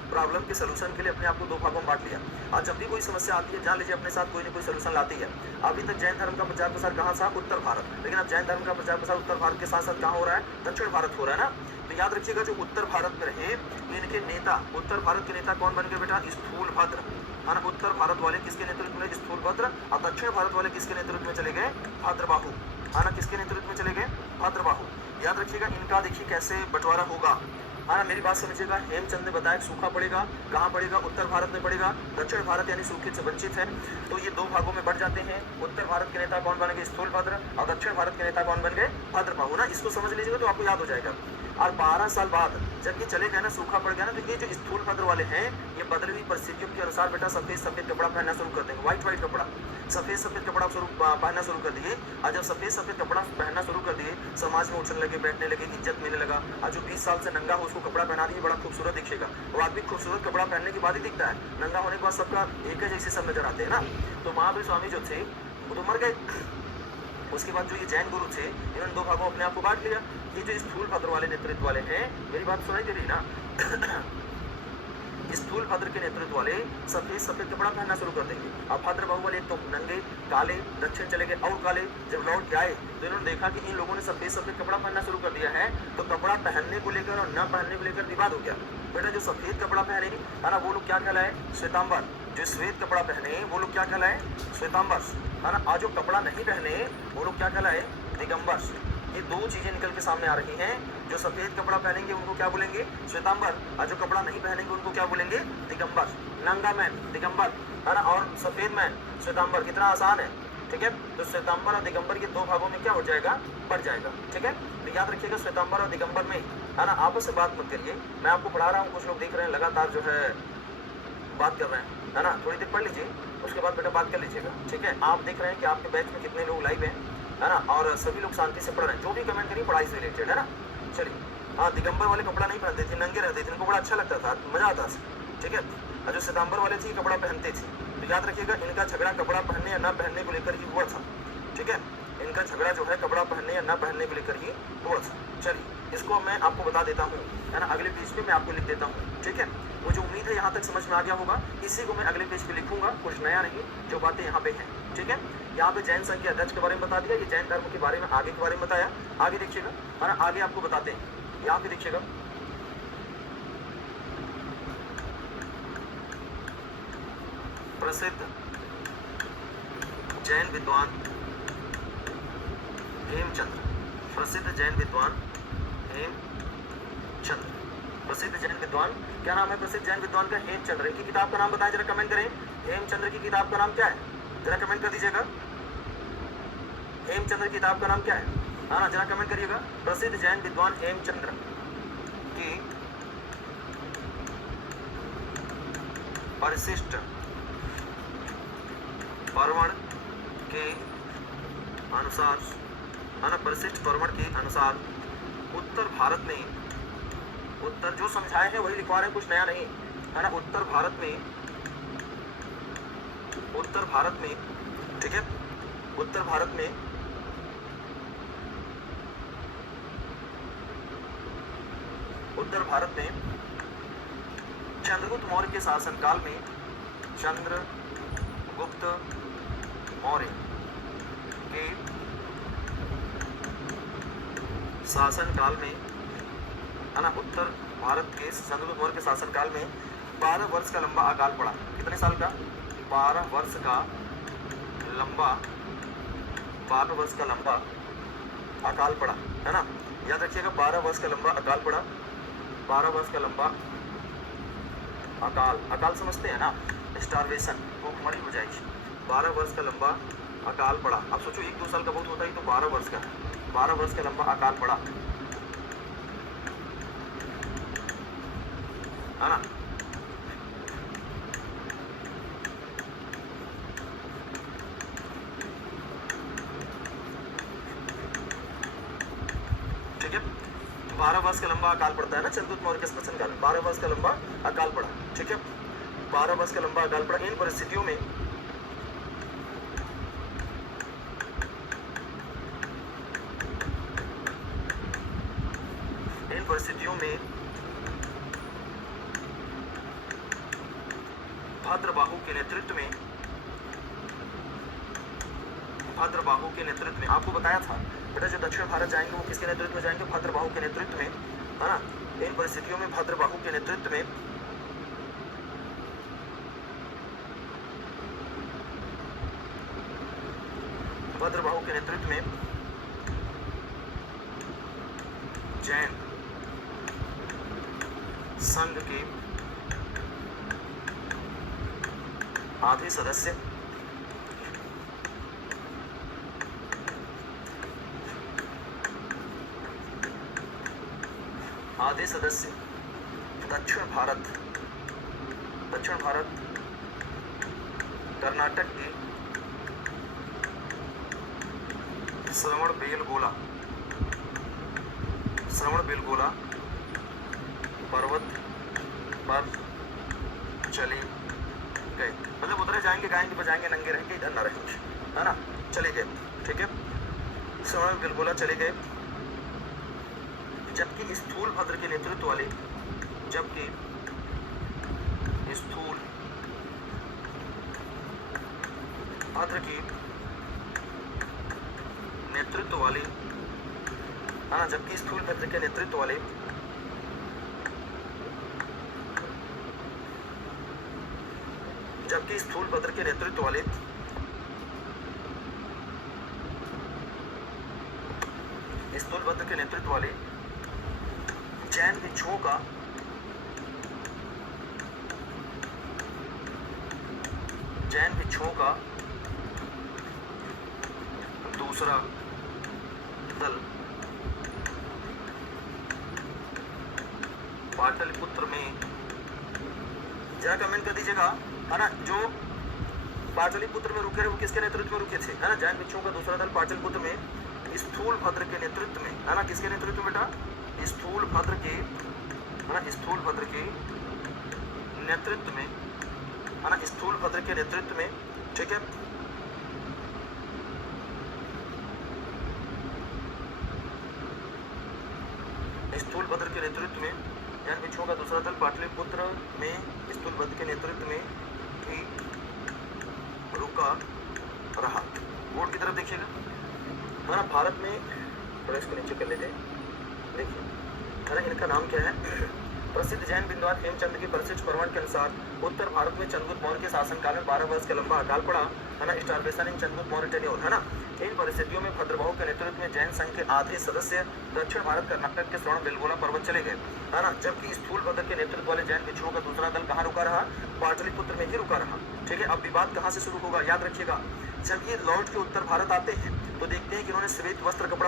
प्रॉब्लम के सोल्यूशन के लिए अपने आप को 2 भागों में बांट लिया। और जब भी कोई समस्या आती है, जान लीजिए अपने साथ कोई ना कोई सोल्यूशन लाती है। अभी तक जैन धर्म का प्रचार प्रसार कहाँ था? उत्तर भारत। लेकिन अब जैन धर्म का प्रचार प्रसार उत्तर भारत के साथ साथ कहाँ हो रहा है? दक्षिण भारत हो रहा है ना। तो याद रखिएगा, जो उत्तर भारत में रहे, इनके नेता, उत्तर भारत के नेता कौन बन गए बेटा? स्थूलभद्र, है ना। उत्तर भारत वाले किसके नेतृत्व में? स्थूलभद्र। और दक्षिण भारत वाले किसके नेतृत्व में चले गए? भद्रबाहु, है ना। किसके नेतृत्व में चले गए? भद्रबाहु। याद रखिएगा, इनका देखिए कैसे बंटवारा होगा, है ना। मेरी बात समझिएगा, हेमचंद ने बताया सूखा पड़ेगा, कहाँ पड़ेगा? उत्तर भारत में पड़ेगा। दक्षिण भारत यानी सूखे से वंचित है, तो ये 2 भागों में बढ़ जाते हैं। उत्तर भारत के नेता कौन बन गए? स्थूलभद्र। और दक्षिण भारत के नेता कौन बन गए? भद्रबाहु, ना। इसको समझ लीजिएगा तो आपको याद हो जाएगा। और 12 साल बाद जब ये चले गए ना, सूखा पड़ गया ना, तो ये जो स्थूलभद्र वाले हैं, ये बदली हुई परिस्थितियों के अनुसार बेटा सफेद कपड़ा पहनना शुरू कर देंगे। व्हाइट कपड़ा, सफेद कपड़ा पहनना शुरू कर दिए। और जब सफेद कपड़ा पहनना शुरू कर दिए, समाज में उछलने लगे, बैठने लगे, इज्जत मिलने लगा। और जो 20 साल से नंगा हो उसको कपड़ा पहना दिए, बड़ा खूबसूरत दिखेगा। वो आदमी खूबसूरत कपड़ा पहनने के बाद ही दिखता है, नंगा होने के बाद सबका एक ही जैसे सब नजर आते हैं ना। तो महावीर स्वामी जो थे वो तो मर गए। उसके बाद जो ये जैन गुरु थे, इन्होंने 2 भागों अपने आप को बांट लिया। ये जो स्थूलभद्र वाले नेतृत्व वाले हैं, मेरी बात सुनाई दे रही ना। स्थूलभद्र के नेतृत्व वाले सफेद कपड़ा पहनना शुरू कर देंगे। अब भद्रबाहु वाले तो नंगे, काले, दक्षिण चले गए और काले। जब लौट के आए तो इन्होंने देखा कि इन लोगों ने सफेद कपड़ा पहनना शुरू कर दिया है, तो कपड़ा पहनने को लेकर और न पहनने को लेकर विवाद हो गया। बेटा जो सफेद कपड़ा पहने, है ना, वो लोग क्या कहलाए? श्वेतांबर। जो श्वेत कपड़ा पहने वो लोग क्या कहलाए? श्वेतांबर, है ना। और जो कपड़ा नहीं पहने वो लोग क्या कहलाए? दिगंबर। ये 2 चीजें निकल के सामने आ रही हैं। जो सफेद कपड़ा पहनेंगे उनको क्या बोलेंगे? श्वेतांबर। और जो कपड़ा नहीं पहनेंगे उनको क्या बोलेंगे? दिगंबर। नंगा मैन दिगंबर, है ना, और सफेद मैन श्वेतांबर। कितना आसान है, ठीक है। तो श्वेतांबर और दिगंबर के 2 भागों में क्या हो जाएगा? बढ़ जाएगा, ठीक है। तो याद रखिएगा, श्वेतांबर और दिगंबर में, है ना, आपस से बात मत करिए। मैं आपको पढ़ा रहा हूँ, कुछ लोग देख रहे हैं लगातार जो है बात कर रहे हैं, है ना। थोड़ी देर पढ़ लीजिए, उसके बाद बेटा बात कर लीजिएगा, ठीक है। आप देख रहे हैं कि आपके बैच में कितने लोग लाइव हैं, है ना, और सभी लोग शांति से पढ़ रहे हैं। जो भी कमेंट करिए पढ़ाई से रिलेटेड, है ना। चलिए, हाँ, दिगंबर वाले कपड़ा नहीं पहनते थे, नंगे रहते थे, इनको बड़ा अच्छा लगता था, मजा आता था, ठीक है। और जो श्वेतांबर वाले थे कपड़ा पहनते थे, तो याद रखिएगा इनका झगड़ा कपड़ा पहनने या ना पहनने को लेकर ही हुआ था, ठीक है। इनका झगड़ा जो है कपड़ा पहनने या ना पहनने को लेकर ही हुआ था। चलिए, इसको मैं आपको बता देता हूँ, है ना, अगले पेज पे मैं आपको लिख देता हूँ, ठीक है। मुझे उम्मीद है यहाँ तक समझ में आ गया होगा। इसी को मैं अगले पेज पे लिखूंगा, कुछ नया नहीं, जो बातें यहाँ पे हैं, ठीक है। यहाँ पे जैन संघ के अध्यक्ष के बारे में बता दिया, ये जैन धर्म के बारे में आगे के बारे में बताया। आगे देखिएगा, है ना, आगे आपको बताते हैं, यहाँ पे देखिएगा, प्रसिद्ध जैन विद्वान हेमचंद्र, प्रसिद्ध जैन विद्वान हेमचंद्र, प्रसिद्ध जैन विद्वान, क्या नाम है प्रसिद्ध जैन विद्वान का? हेमचंद्र। इनकी किताब का नाम बताएं जरा, कमेंट करें। हेमचंद्र की किताब का नाम क्या है, जरा कमेंट कर दीजिएगा। हेमचंद्र की किताब का नाम क्या है, हाँ ना, जरा कमेंट करिएगा। प्रसिद्ध जैन विद्वान हेमचंद्र की परिशिष्ट परवण के अनुसार, है ना, परिशिष्ट परवण के अनुसार उत्तर भारत में, उत्तर जो समझाए हैं वही लिखवा रहे हैं, कुछ नया नहीं, है ना। उत्तर भारत में, उत्तर भारत में, ठीक है, उत्तर भारत में उत्तर भारत में चंद्रगुप्त मौर्य के शासनकाल में, चंद्रगुप्त मौर्य के शासनकाल में, है ना, उत्तर भारत के चंद्रगुप्त मौर्य के शासनकाल में 12 वर्ष का लंबा अकाल पड़ा। कितने साल का? 12 वर्ष का लंबा, 12 वर्ष का लंबा अकाल पड़ा, है ना। याद रखिएगा, 12 वर्ष का लंबा अकाल पड़ा, 12 वर्ष का लंबा अकाल, अकाल समझते हैं ना, स्टारवेशन, भूखमरी हो जाएगी। 12 वर्ष का लंबा अकाल पड़ा। अब सोचो 1-2 साल का बहुत होता है, तो 12 वर्ष का, 12 वर्ष का लंबा अकाल पड़ा, है ना। ठीक है, 12 वर्ष का लंबा अकाल पड़ता है ना चंद्रगुप्त मौर्य के शासनकाल में, 12 वर्ष का लंबा अकाल पड़ा, ठीक है, 12 वर्ष का लंबा अकाल पड़ा। इन परिस्थितियों में भद्रबाहु के नेतृत्व में, भद्रबाहु के नेतृत्व में, आपको बताया था बेटा जो दक्षिण भारत जाएंगे वो किसके नेतृत्व में जाएंगे? भद्रबाहु के नेतृत्व में, है ना। इन परिस्थितियों में भद्रबाहु के नेतृत्व में भद्रबाहु के नेतृत्व में जैन संघ के आधे सदस्य दक्षिण भारत कर्नाटक के श्रवणबेलगोला पर्वत पर चले गए, मतलब उधर जाएंगे, गाएंगे बजाएंगे, नंगे रहेंगे, इधर न रहेंगे, है ना, चले गए, ठीक है, श्रवणबेलगोला चले गए। जबकि स्थूल भद्र के नेतृत्व वाले, जबकि स्थूल भद्र के नेतृत्व वाले जैन भिक्षुओं का दूसरा दल पाटलिपुत्र में, जरा कमेंट कर दीजिएगा, है ना, जो पाटलिपुत्र में रुके रहे, वो किसके नेतृत्व में रुके थे, है ना। जैन भिक्षुओं का दूसरा दल पाटलिपुत्र में स्थूलभद्र के नेतृत्व में, है ना, किसके नेतृत्व में बेटा, स्थूलभद्र के, है ना, स्थूलभद्र के नेतृत्व में, है ना, स्थूलभद्र के नेतृत्व में, ठीक है। स्थूलभद्र के नेतृत्व में जैन भिक्षुओं का दूसरा दल पाटलिपुत्र में स्थूलभद्र के नेतृत्व में ही रुका रहा। बोर्ड की तरफ देखिएगा, हमारा भारत में, थोड़ा इसको नीचे कर लेते हैं, देखिए, है ना, इनका नाम क्या है। प्रसिद्ध जैन विद्वान हेमचंद की प्रसिद्ध प्रमाण के अनुसार उत्तर भारत में चंद्रगुप्त मौर्य के शासनकाल में 12 वर्ष का लंबा अकाल पड़ा, है ना। स्टारवेशन इन चंद्रगुप्त मौर्य टेन्योर, है ना। इन परिस्थितियों में भद्रबाहु के नेतृत्व में जैन संघ के आधे सदस्य दक्षिण भारत कर्नाटक के श्रवण बेलगोला पर्वत चले गए, है ना। जबकि स्थूलभद्र के नेतृत्व वाले जैन भिक्षुओं का दूसरा दल कहाँ रुका रहा, पाटलिपुत्र में ही रुका रहा, ठीक है। अब विवाद कहाँ से शुरू होगा, याद रखिएगा, जब ये लौट के उत्तर भारत आते हैं तो देखते हैं कि इन्होंने श्वेत वस्त्र कपड़ा